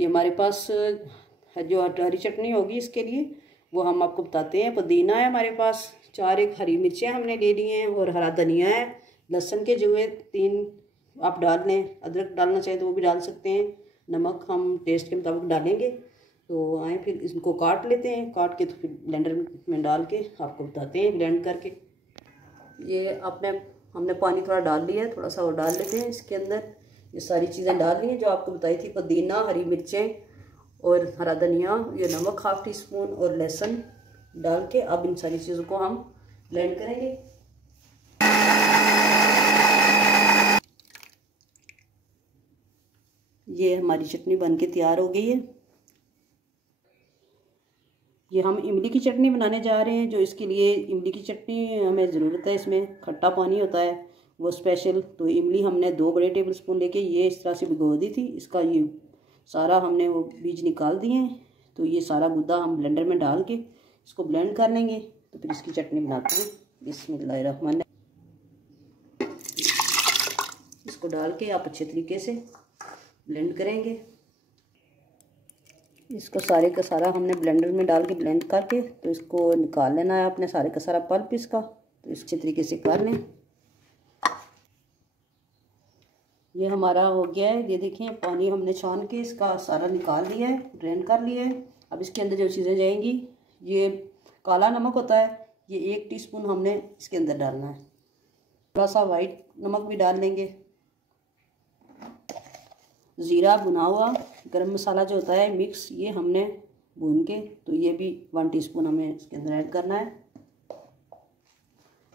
ये हमारे पास जो हरी चटनी होगी इसके लिए वो हम आपको बताते हैं। पुदीना है हमारे पास, 4 एक हरी मिर्चें हमने ले ली हैं और हरा धनिया है, लहसुन के जो है 3 आप डाल लें, अदरक डालना चाहें तो वो भी डाल सकते हैं, नमक हम टेस्ट के मुताबिक डालेंगे। तो आए फिर इसको काट लेते हैं, काट के तो फिर ब्लेंडर में डाल के आपको बताते हैं ब्लेंड करके। ये हमने पानी थोड़ा डाल लिया है, थोड़ा सा और डाल लेते हैं इसके अंदर। ये सारी चीज़ें डाल ली हैं जो आपको बताई थी, पुदीना, हरी मिर्चें और हरा धनिया, ये नमक 1/2 टीस्पून और लहसुन डाल के अब इन सारी चीज़ों को हम ब्लेंड करेंगे। ये हमारी चटनी बनके तैयार हो गई है। ये हम इमली की चटनी बनाने जा रहे हैं। जो इसके लिए इमली की चटनी हमें ज़रूरत है, इसमें खट्टा पानी होता है वो स्पेशल। तो इमली हमने 2 बड़े टेबल स्पून लेके ये इस तरह से भिगो दी थी। इसका ये सारा हमने वो बीज निकाल दिए हैं। तो ये सारा गुद्दा हम ब्लेंडर में डाल के इसको ब्लेंड कर लेंगे। तो फिर इसकी चटनी बनाते हैं। बिस्मिल्लाहिर्रहमानिर्रहीम। इसको डाल के आप अच्छे तरीके से ब्लेंड करेंगे। इसको सारे का सारा हमने ब्लेंडर में डाल के ब्लेंड करके तो इसको निकाल लेना है आपने, सारे का सारा पल्प इसका। तो अच्छे तरीके से कर लें। ये हमारा हो गया है। ये देखिए पानी हमने छान के इसका सारा निकाल लिया है, ड्रेन कर लिया है। अब इसके अंदर जो चीज़ें जाएंगी, ये काला नमक होता है, ये 1 टीस्पून हमने इसके अंदर डालना है। थोड़ा सा वाइट नमक भी डाल लेंगे। ज़ीरा भुना हुआ, गरम मसाला जो होता है मिक्स, ये हमने भून के तो ये भी 1 टीस्पून हमें इसके अंदर ऐड करना है।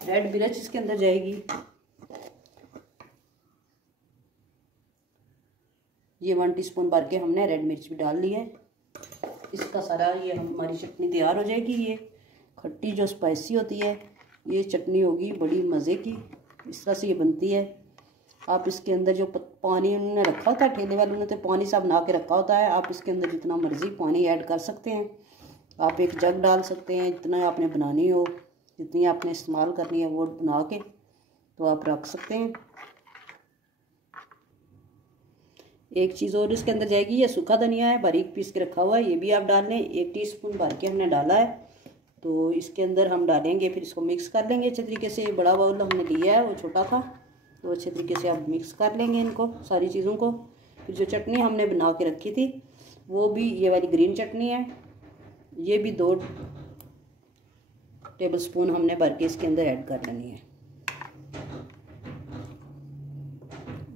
रेड मिर्च इसके अंदर जाएगी, ये 1 टीस्पून भर के हमने रेड मिर्च भी डाल ली है। इसका सारा ये हमारी चटनी तैयार हो जाएगी। ये खट्टी जो स्पाइसी होती है ये चटनी होगी बड़ी मज़े की। इस तरह से ये बनती है। आप इसके अंदर जो पानी उन्होंने रखा होता है, ठेले वालों ने तो पानी सा बना के रखा होता है, आप इसके अंदर जितना मर्ज़ी पानी ऐड कर सकते हैं। आप 1 जग डाल सकते हैं, जितना आपने बनानी हो, जितनी आपने इस्तेमाल करनी है वो बना के तो आप रख सकते हैं। एक चीज़ और इसके अंदर जाएगी, ये सूखा धनिया है, बारीक पीस के रखा हुआ है, ये भी आप डाल लें। 1 टीस्पून भर के हमने डाला है। तो इसके अंदर हम डालेंगे, फिर इसको मिक्स कर लेंगे अच्छे तरीके से। बड़ा बाउल हमने लिया है, वो छोटा था, तो अच्छे तरीके से आप मिक्स कर लेंगे इनको सारी चीज़ों को। फिर जो चटनी हमने बना के रखी थी वो भी ये वाली ग्रीन चटनी है, ये भी 2 टेबल स्पून हमने भर के इसके अंदर ऐड कर लेनी है।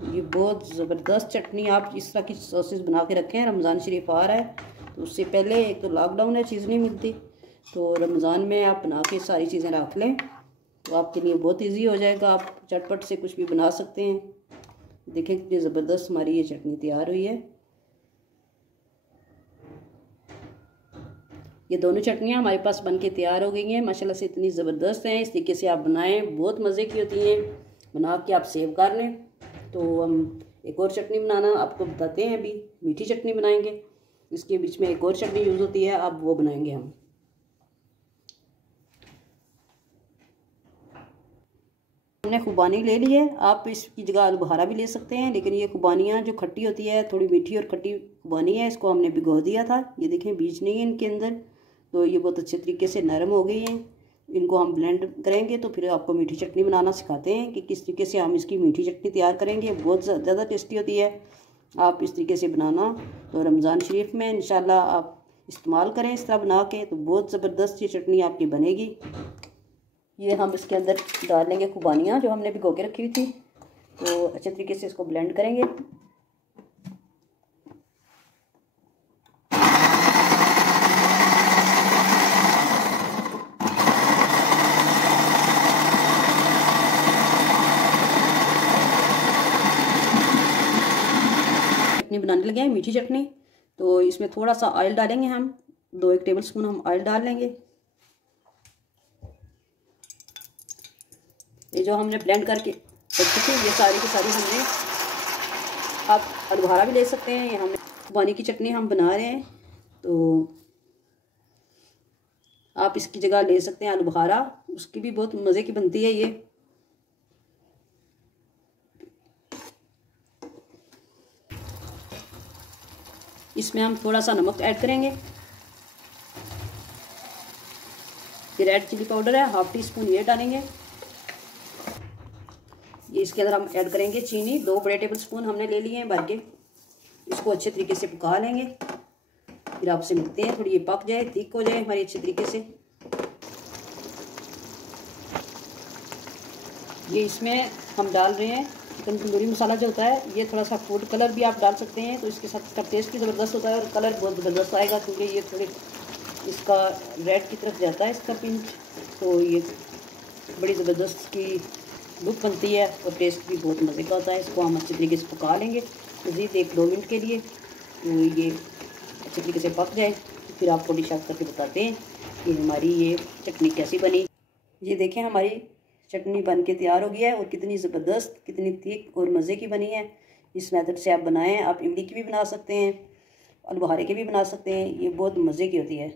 ये बहुत ज़बरदस्त चटनी, आप इस तरह की सॉसेस बना के रखें। रमज़ान शरीफ आ रहा है तो उससे पहले, एक तो लॉकडाउन है, चीज़ नहीं मिलती, तो रमज़ान में आप बना के सारी चीज़ें रख लें तो आपके लिए बहुत इजी हो जाएगा। आप चटपट से कुछ भी बना सकते हैं। देखें कितनी ज़बरदस्त हमारी ये चटनी तैयार हुई है। ये दोनों चटनियाँ हमारे पास बन के तैयार हो गई हैं। माशाल्लाह से इतनी ज़बरदस्त हैं। इस तरीके से आप बनाएं, बहुत मज़े की होती हैं। बना के आप सेव कर लें। तो हम एक और चटनी बनाना आपको बताते हैं। अभी मीठी चटनी बनाएंगे, इसके बीच में एक और चटनी यूज़ होती है, अब वो बनाएंगे हम। हमने खुबानी ले ली है, आप इसकी जगह आलू बुखारा भी ले सकते हैं, लेकिन ये खुबानियाँ जो खट्टी होती है, थोड़ी मीठी और खट्टी खुबानी है, इसको हमने भिगो दिया था। ये देखें बीज नहीं है इनके अंदर, तो ये बहुत अच्छे तरीके से नरम हो गई हैं। इनको हम ब्लेंड करेंगे तो फिर आपको मीठी चटनी बनाना सिखाते हैं कि किस तरीके से हम इसकी मीठी चटनी तैयार करेंगे। बहुत ज़्यादा टेस्टी होती है। आप इस तरीके से बनाना तो रमज़ान शरीफ में इंशाल्लाह आप इस्तेमाल करें इस तरह बना के, तो बहुत ज़बरदस्त ये चटनी आपकी बनेगी। ये हम इसके अंदर डाल लेंगे खुबानियाँ जो हमने भिगो के रखी हुई थी। तो अच्छे तरीके से इसको ब्लेंड करेंगे। चटनी बनाने लगे हैं, मीठी चटनी। तो इसमें थोड़ा सा ऑयल डालेंगे हम, 2-1 टेबल स्पून हम ऑयल डाल लेंगे। ये जो हमने ब्लेंड करके रखी थी ये सारी की सारी हमने, आप आलू बुखारा भी ले सकते हैं। ये हमने खुबानी की चटनी हम बना रहे हैं, तो आप इसकी जगह ले सकते हैं आलू बुखारा, उसकी भी बहुत मज़े की बनती है। इसमें हम थोड़ा सा नमक ऐड करेंगे। फिर रेड चिली पाउडर है, 1/2 टीस्पून ये डालेंगे। ये इसके अंदर हम ऐड करेंगे चीनी, 2 बड़े टेबल स्पून हमने ले लिए हैं भर के। इसको अच्छे तरीके से पका लेंगे। फिर आपसे मिलते हैं, थोड़ी ये पक जाए, थिक हो जाए हमारी अच्छे तरीके से। ये इसमें हम डाल रहे हैं चिकन तंदूरी मसाला जो होता है, ये थोड़ा सा फूड कलर भी आप डाल सकते हैं, तो इसके साथ इसका टेस्ट भी ज़बरदस्त होता है और कलर बहुत ज़बरदस्त आएगा, क्योंकि ये थोड़े इसका रेड की तरफ जाता है इसका पिंच, तो ये बड़ी ज़बरदस्त की लुक बनती है और टेस्ट भी बहुत मज़े का होता है। इसको हम अच्छे तरीके से पका लेंगे मज़ीद 1-2 मिनट के लिए, तो ये अच्छे तरीके से पक जाए। फिर आपको डिश आउट करके बताते हैं कि हमारी ये चटनी कैसी बनी। ये देखें हमारी चटनी बन के तैयार हो गया है और कितनी ज़बरदस्त, कितनी थिक और मज़े की बनी है। इस मेथड से आप बनाएं। आप इमली की भी बना सकते हैं, आलू बुखारे की भी बना सकते हैं, ये बहुत मज़े की होती है।